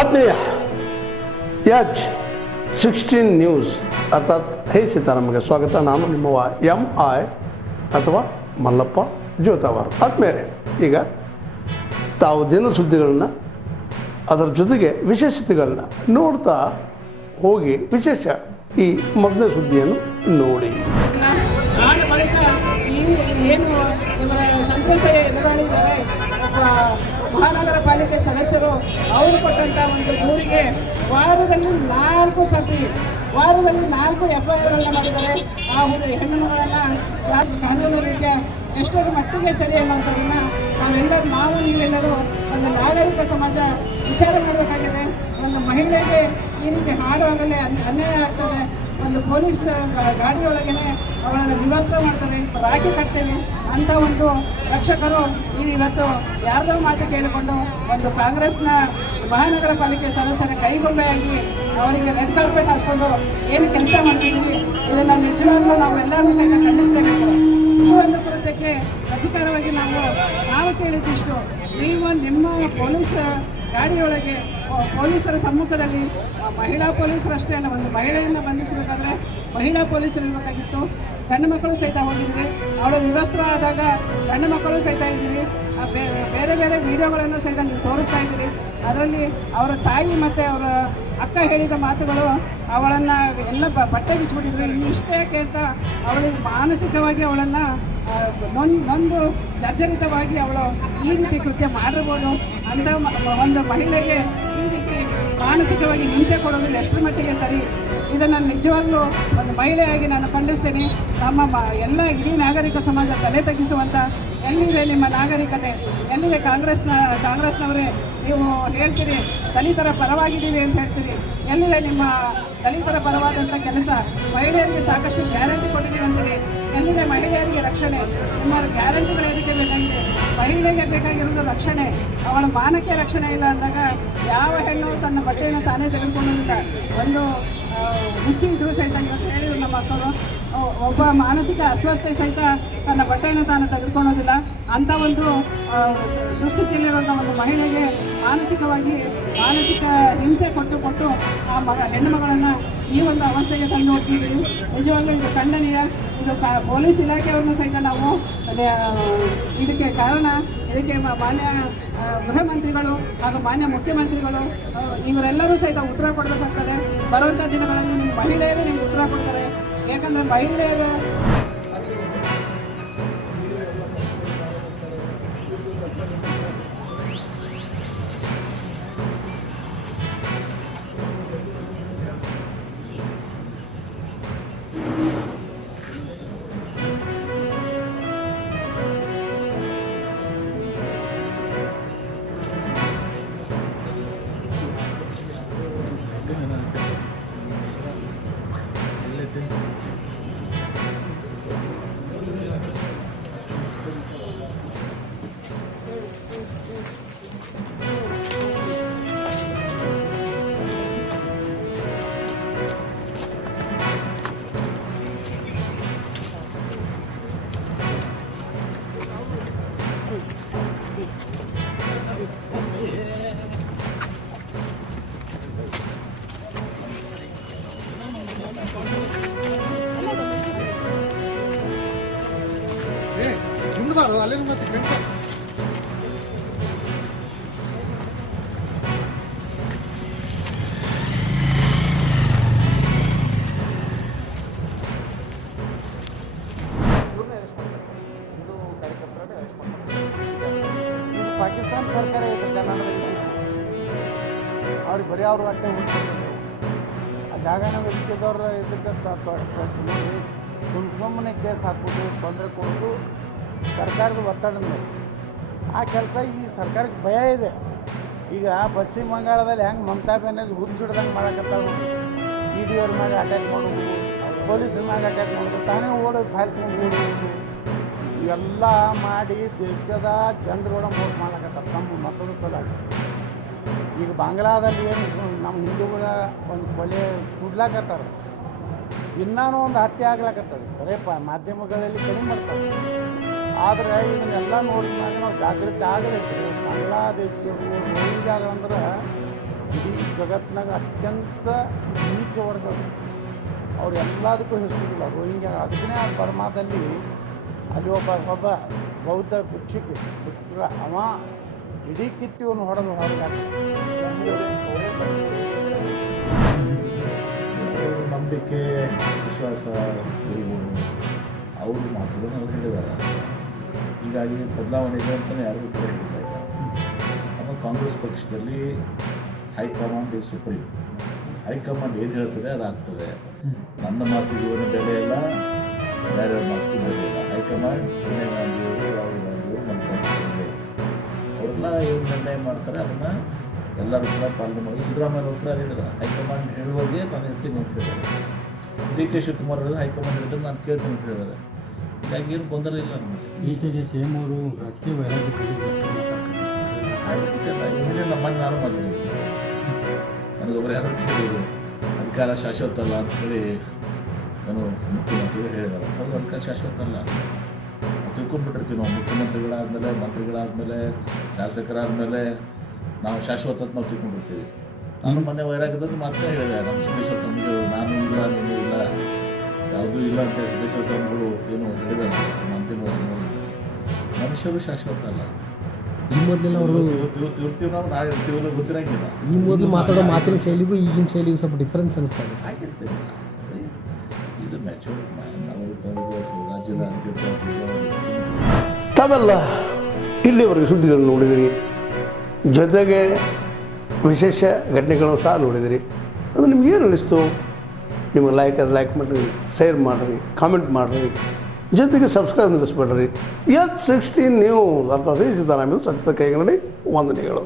ಆತ್ಮೀಯ H16 news ಅರ್ಥಾತ್ ಹೇ ಸೀತಾರಾಮಗೆ ಸ್ವಾಗತ. ನಾನು ನಿಮ್ಮವ MI ಅಥವಾ ಮಲ್ಲಪ್ಪ ಜೋತಾವಾರ್. ಆದ್ಮೇಲೆ ಈಗ ತಾವು ದಿನ ಸುದ್ದಿಗಳನ್ನ ಅದರ ಜೊತೆಗೆ ವಿಶೇಷತೆಗಳನ್ನ ನೋಡ್ತಾ ಹೋಗಿ ವಿಶೇಷ ಈ ಮೊದಲನೇ ಸುದ್ದಿಯನ್ನು ನೋಡಿ. ಆದ ಬಳಿಕ ಏನು ಇವರ ಸಂತ್ರಸ್ತ ಎದುರಾಳಿದ್ದಾರೆ ಒಬ್ಬ ಮಹಾನಗರ ಪಾಲಿಕೆ ಸದಸ್ಯರು ಅವರು ಕೊಟ್ಟಂಥ ಒಂದು ದೂರಿಗೆ ವಾರದಲ್ಲಿ 4 FIRಗಳನ್ನ ಮಾಡಿದ್ದಾರೆ. ಆ ಹೆಣ್ಣು ಮಗಳನ್ನು ಕಾನೂನು ರೀತಿಯ ಎಷ್ಟರ ಮಟ್ಟಿಗೆ ಸರಿ ಅನ್ನೋಂಥದ್ದನ್ನು ನೀವೆಲ್ಲರೂ ಒಂದು ನಾಗರಿಕ ಸಮಾಜ ವಿಚಾರ ಮಾಡಬೇಕಾಗಿದೆ. ಒಂದು ಮಹಿಳೆಗೆ ಈ ರೀತಿ ಹಾಡುವಾಗಲೇ ಅನ್ಯಾಯ ಆಗ್ತದೆ. ಒಂದು ಪೊಲೀಸ್ ಗಾಡಿಯೊಳಗೇ ಅವಳನ್ನು ವಿವಸ್ತ್ರ ಮಾಡ್ತಾರೆ, ರಾಖಿ ಕಟ್ತೇವೆ ಅಂತ ಒಂದು ರಕ್ಷಕರು ಇವತ್ತು ಯಾರ್ದೋ ಮಾತು ಕೇಳಿಕೊಂಡು ಒಂದು ಕಾಂಗ್ರೆಸ್ನ ಮಹಾನಗರ ಪಾಲಿಕೆ ಸದಸ್ಯರ ಕೈಗೊಂಬೆಯಾಗಿ ಅವರಿಗೆ ರೆಡ್ ಕಾರ್ಪೆಟ್ ಹಾಸ್ಕೊಂಡು ಏನು ಕೆಲಸ ಮಾಡ್ತಿದ್ದೀವಿ, ಇದನ್ನು ನಿಜವಾಗ್ಲೂ ನಾವೆಲ್ಲರೂ ಸಹಿತ ಖಂಡಿಸಲೇಬೇಕು. ಈ ಒಂದು ಕೃತ್ಯಕ್ಕೆ ಅಧಿಕಾರವಾಗಿ ನಾವು ಕೇಳಿದ್ದಿಷ್ಟು, ನೀವು ನಿಮ್ಮ ಪೊಲೀಸ್ ಗಾಡಿಯೊಳಗೆ ಪೊಲೀಸರ ಸಮ್ಮುಖದಲ್ಲಿ ಮಹಿಳಾ ಪೊಲೀಸರಷ್ಟೇ ಅಲ್ಲ, ಒಂದು ಮಹಿಳೆಯನ್ನು ಬಂಧಿಸಬೇಕಾದ್ರೆ ಮಹಿಳಾ ಪೊಲೀಸರು ಇರಬೇಕಾಗಿತ್ತು. ಗಂಡು ಮಕ್ಕಳು ಸಹಿತ ಹೋಗಿದ್ವಿ, ಅವಳು ವಿವಸ್ತ್ರ ಆದಾಗ ಗಂಡು ಮಕ್ಕಳು ಸಹಿತ ಇದ್ದೀವಿ. ಬೇರೆ ಬೇರೆ ವಿಡಿಯೋಗಳನ್ನು ಸಹಿತ ನೀವು ತೋರಿಸ್ತಾ ಇದ್ದೀರಿ. ಅದರಲ್ಲಿ ಅವರ ತಾಯಿ ಮತ್ತು ಅವರ ಅಕ್ಕ ಹೇಳಿದ ಮಾತುಗಳು ಅವಳನ್ನು ಎಲ್ಲ ಬಟ್ಟೆ ಬಿಚ್ಚಿಬಿಟ್ಟಿದ್ರು. ಇನ್ನು ಇಷ್ಟೇ ಯಾಕೆ ಅಂತ ಅವಳಿಗೆ ಮಾನಸಿಕವಾಗಿ ಅವಳನ್ನು ನೊಂದು ಜರ್ಜರಿತವಾಗಿ ಅವಳು ಈ ರೀತಿ ಕೃತ್ಯ ಮಾಡಿರ್ಬೋದು ಅಂತ ಒಂದು ಮಹಿಳೆಗೆ ಈ ರೀತಿ ಮಾನಸಿಕವಾಗಿ ಹಿಂಸೆ ಕೊಡೋದು ಎಷ್ಟರ ಮಟ್ಟಿಗೆ ಸರಿ? ಇದನ್ನು ನಿಜವಾಗ್ಲೂ ಒಂದು ಮಹಿಳೆಯಾಗಿ ನಾನು ಖಂಡಿಸ್ತೇನೆ. ನಮ್ಮ ಎಲ್ಲ ಇಡೀ ನಾಗರಿಕ ಸಮಾಜ ತಲೆ ತಗ್ಗಿಸುವಂಥ ಎಲ್ಲಿದೆ ನಿಮ್ಮ ನಾಗರಿಕತೆ? ಎಲ್ಲಿದೆ ಕಾಂಗ್ರೆಸ್ನವರೇ? ನೀವು ಹೇಳ್ತೀರಿ ದಲಿತರ ಪರವಾಗಿದ್ದೀವಿ ಅಂತ ಹೇಳ್ತೀರಿ, ಎಲ್ಲಿದೆ ನಿಮ್ಮ ದಲಿತರ ಪರವಾದಂಥ ಕೆಲಸ? ಮಹಿಳೆಯರಿಗೆ ಸಾಕಷ್ಟು ಗ್ಯಾರಂಟಿ ಕೊಟ್ಟಿದ್ದೀವಿ ಅಂತೀರಿ, ಎಲ್ಲಿದೆ ಮಹಿಳೆಯರಿಗೆ ರಕ್ಷಣೆ? ನಿಮ್ಮ ಗ್ಯಾರಂಟಿಗಳು ಎದಕ್ಕೆ ಬೇಕಾಗಿದೆ? ಮಹಿಳೆಗೆ ಬೇಕಾಗಿರೋದು ರಕ್ಷಣೆ, ಅವಳ ಮಾನಕ್ಕೆ ರಕ್ಷಣೆ ಇಲ್ಲ ಅಂದಾಗ ಯಾವ ಹೆಣ್ಣು ತನ್ನ ಬಟ್ಟೆಯನ್ನು ತಾನೇ ತೆಗೆದುಕೊಳ್ಳೋದಿಲ್ಲ. ಒಂದು ಹುಚ್ಚಿ ಇದ್ರೂ ಸಹಿತ ಇವತ್ತು ಹೇಳಿದ್ರು ನಮ್ಮ ಅಕ್ಕವರು, ಒಬ್ಬ ಮಾನಸಿಕ ಅಸ್ವಸ್ಥತೆ ಸಹಿತ ತನ್ನ ಬಟ್ಟೆಯನ್ನು ತಾನು ತೆಗೆದುಕೊಳ್ಳೋದಿಲ್ಲ. ಅಂಥ ಒಂದು ಸುಸ್ಥಿತಿಯಲ್ಲಿರುವಂಥ ಒಂದು ಮಹಿಳೆಗೆ ಮಾನಸಿಕ ಹಿಂಸೆ ಕೊಟ್ಟು ಆ ಹೆಣ್ಣು ಮಗಳನ್ನು ಈ ಒಂದು ಅವಸ್ಥೆಗೆ ತಂದು ಹೋಗ್ತಿದ್ದೀವಿ. ನಿಜವಾಗ್ಲೂ ಇದು ಖಂಡನೀಯ. ಇದು ಪೊಲೀಸ್ ಇಲಾಖೆಯವ್ರನ್ನೂ ಸಹಿತ ನಾವು ಇದಕ್ಕೆ ಮಾನ್ಯ ಗೃಹ ಮಂತ್ರಿಗಳು ಹಾಗೂ ಮಾನ್ಯ ಮುಖ್ಯಮಂತ್ರಿಗಳು ಇವರೆಲ್ಲರೂ ಸಹಿತ ಉತ್ತರ ಕೊಡಬೇಕಾಗ್ತದೆ. ಬರುವಂಥ ದಿನಗಳಲ್ಲಿ ನಿಮ್ಮ ಮಹಿಳೆಯರೇ ನಿಮ್ಗೆ ಉತ್ತರ ಕೊಡ್ತಾರೆ. ಯಾಕಂದರೆ ಮಹಿಳೆಯರು ಪಾಕಿಸ್ತಾನ ಸರ್ಕಾರ ಇದೆ ಕರ್ನಾಟಕದಲ್ಲಿ, ಅವ್ರಿಗೆ ಬರೀ ಅವ್ರು ಅಟ್ಟೆ ಹುಟ್ಟಿದ್ರು. ಆ ಜಾಗನ ವ್ಯಕ್ತಿದವ್ರು ಇದಕ್ಕೆ ಸುಮ್ಮನೆ ಕೇಸ್ ಹಾಕೋದು, ತೊಂದರೆ ಕೊಡೋದು ಸರ್ಕಾರದ ಒತ್ತಡದ ಮೇಲೆ. ಆ ಕೆಲಸ ಈ ಸರ್ಕಾರಕ್ಕೆ ಭಯ ಇದೆ. ಈಗ ಪಶ್ಚಿಮ ಬಂಗಾಳದಲ್ಲಿ ಹೆಂಗೆ ಮಮತಾ ಬ್ಯಾನರ್ಜಿ ಹುಚ್ಚಿಡ್ದಂಗೆ ಮಾಡಕತ್ತಾವ, ED ಅವ್ರ ಮ್ಯಾಗ ಅಟ್ಯಾಕ್ ಮಾಡೋದು, ಪೊಲೀಸರ ಮ್ಯಾಗ ಅಟ್ಯಾಕ್ ಮಾಡೋದು, ತಾನೇ ಓಡೋದು ಫೈಲ್ ತೊಗೊಂಡು ಓಡೋದು, ಇವೆಲ್ಲ ಮಾಡಿ ದೇಶದ ಜನರುಗಳ ಮೋಸ ಮಾಡ್ಲಕತ್ತಾರ ತಮ್ಮ ಮತದ ಸಲುವಾಗಿ. ಈಗ ಬಾಂಗ್ಲಾದಲ್ಲಿ ಏನು ನಮ್ಮ ಹಿಂದೂಗಳ ಒಂದು ಕೊಲೆ ಸುಡ್ಲಾಕತ್ತಾರ, ಇನ್ನೂ ಒಂದು ಹತ್ಯೆ ಆಗ್ಲಾಕತ್ತದ. ಬರೇ ಮಾಧ್ಯಮಗಳಲ್ಲಿ ಕಡಿಮೆ ಮಾಡ್ತಾರೆ. ಆದರೆ ಇದನ್ನೆಲ್ಲ ನೋಡಿದಾಗ ನಾವು ಜಾಗೃತಿ ಆಗಬೇಕು. ಬಾಂಗ್ಲಾದೇಶಿಯರು ರೋಹಿಂಗ್ಯಾಗಳಂದ್ರೆ ಇಡೀ ಜಗತ್ತಿನಾಗ ಅತ್ಯಂತ ನೀಚ ವರ್ಗ ಅವ್ರು ಎಲ್ಲದಕ್ಕೂ ಹೆಸರಿಲ್ಲ ರೋಹಿಂಗ್ಯ. ಅದಕ್ಕೇ ಆ ಬರ್ಮಾದಲ್ಲಿ ಅಲ್ಲಿ ಒಬ್ಬ ಬೌದ್ಧ ಭಿಕ್ಷುಕ ಅವ ಇಡೀ ಕಿಟ್ಟಿವನ್ನು ಹೊಡೆದು ಹೊರಗೆ ನಂಬಿಕೆ ವಿಶ್ವಾಸ ಅವರು ಮಾತುಗಳನ್ನು ಅವ್ರು ಹೇಳಿದ್ದಾರೆ. ಹೀಗಾಗಿ ಬದಲಾವಣೆ ಇದೆ ಅಂತಲೇ ಯಾರಿಗೂ ಕೂಡ ಹೇಳಿಲ್ಲ. ನಮ್ಮ ಕಾಂಗ್ರೆಸ್ ಪಕ್ಷದಲ್ಲಿ ಹೈಕಮಾಂಡ್ ಈಸ್ ಸುಪ್ರೀಂ. ಹೈಕಮಾಂಡ್ ಏನು ಹೇಳ್ತದೆ ಅದಾಗ್ತದೆ. ನನ್ನ ಮಾತಿಗೂ ಬೆಲೆ ಇಲ್ಲ, ಬೇರೆ ಮಾತು ಬೆಲೆ ಇಲ್ಲ. ಹೈಕಮಾಂಡ್ ಸೋನಿಯಾ ಗಾಂಧಿಯವರು, ರಾಹುಲ್ ಗಾಂಧಿಯವರು, ಮಮತಾ ಅವರೆಲ್ಲ ಏನು ನಿರ್ಣಯ ಮಾಡ್ತಾರೆ ಅದನ್ನು ಎಲ್ಲರೂ ಕೂಡ ಪಾಲನೆ ಮಾಡಿ. ಸಿದ್ದರಾಮಯ್ಯ ಅವರು ಕೂಡ ಅದೇ ಹೇಳಿದ್ದಾರೆ, ಹೈಕಮಾಂಡ್ ಹೇಳುವಾಗೆ ನಾನು ಇರ್ತೀನಿ ಅಂತ ಹೇಳಿದ್ದಾರೆ. ಡಿ ಕೆ ಶಿವಕುಮಾರ್ ಹೇಳಿದ್ರೆ ಹೈಕಮಾಂಡ್ ಹೇಳಿದ್ರೆ ನಾನು ಕೇಳ್ತೀನಿ ಅಂತ ಹೇಳಿದ್ದಾರೆ. ಹೀಗಾಗಿ ಏನು ಗೊಂದಲ ಇಲ್ಲ ನಮಗೆ. ಈಚೆಗೆ ಸೇಮ್ ಅವರು ರಾಜಕೀಯ ಇವನೇ ನಮ್ಮನ್ನು ನಾನು ಮಾತಾಡಿದ್ದೀನಿ. ನನಗೊಬ್ಬರು ಯಾರೋ ಕೇಳಿದ್ರು ಅಧಿಕಾರ ಶಾಶ್ವತ ಅಲ್ಲ ಅಂತೇಳಿ ನಾನು ಮುಖ್ಯಮಂತ್ರಿಗಳು ಹೇಳಿದ್ದಾರೆ. ಹೌದು, ಅಧಿಕಾರ ಶಾಶ್ವತ ಅಲ್ಲ. ನಾವು ತಿಳ್ಕೊಂಡ್ಬಿಟ್ಟಿರ್ತೀವಿ. ನಾವು ಮುಖ್ಯಮಂತ್ರಿಗಳಾದಮೇಲೆ, ಮಂತ್ರಿಗಳಾದಮೇಲೆ, ಶಾಸಕರಾದಮೇಲೆ ನಾವು ಶಾಶ್ವತ ಅಂತ ನಾವು ತಿಳ್ಕೊಂಡಿರ್ತೀವಿ. ನಾನು ಮೊನ್ನೆ ವೈರಾಗ್ಯದಲ್ಲಿ ಮಾತ್ರ ಹೇಳಿದೆ, ನಮ್ಮ ಸಿದ್ದೇಶ್ವರ ಸ್ವಾಮಿಗಳು ನಾನು ಇಲ್ಲ, ನೀನು ಇಲ್ಲ, ಯಾವುದೂ ಇಲ್ಲ ಅಂತ ಸಿದ್ದೇಶ್ವರ ಸ್ವಾಮಿಗಳು ಏನು ಹೇಳಿದ್ದಾರೆ. ಅಂತಿಮ ಮನುಷ್ಯರು ಶಾಶ್ವತ ಅಲ್ಲ. ಈ ಮೊದಲೆಲ್ಲ ಅವರು ಇವತ್ತು ಇರ್ತೀವಿ ನಾವು, ನಾಳೆ ಇರ್ತೀವಲ್ಲ ಗೊತ್ತಿರಂಗಿಲ್ಲ. ಈ ಮೊದಲು ಮಾತಾಡೋ ಮಾತಿನ ಶೈಲಿಗೂ ಈಗಿನ ಶೈಲಿಗೂ ಸ್ವಲ್ಪ ಡಿಫ್ರೆನ್ಸ್ ಅನಿಸ್ತಾ ಇದೆ. ಆಗಿರ್ತೀವಿ ಇದು ಮ್ಯಾಚೂರ್ ಅವರು ರಾಜ್ಯದ ತಾವೆಲ್ಲ ಇಲ್ಲಿವರೆಗೆ ಸುದ್ದಿಗಳನ್ನು ನೋಡಿದಿರಿ, ಜೊತೆಗೆ ವಿಶೇಷ ಘಟನೆಗಳನ್ನು ಸಹ ನೋಡಿದಿರಿ. ಅದು ನಿಮಗೇನು ಅನ್ನಿಸ್ತು? ನಿಮಗೆ ಲೈಕ್ ಮಾಡಿರಿ, ಶೇರ್ ಮಾಡಿರಿ, ಕಾಮೆಂಟ್ ಮಾಡಿರಿ, ಜೊತೆಗೆ ಸಬ್ಸ್ಕ್ರೈಬ್ ನಿಲ್ಲಿಸ್ಬೇಡ್ರಿ. H16 ನ್ಯೂಸ್ ಅರ್ಥಾತ್ ಸಿದ್ದರಾಮಯ್ಯ ಸತ್ಯದ ಕೈಗನ್ನಡಿ ವಂದನೆಗಳು.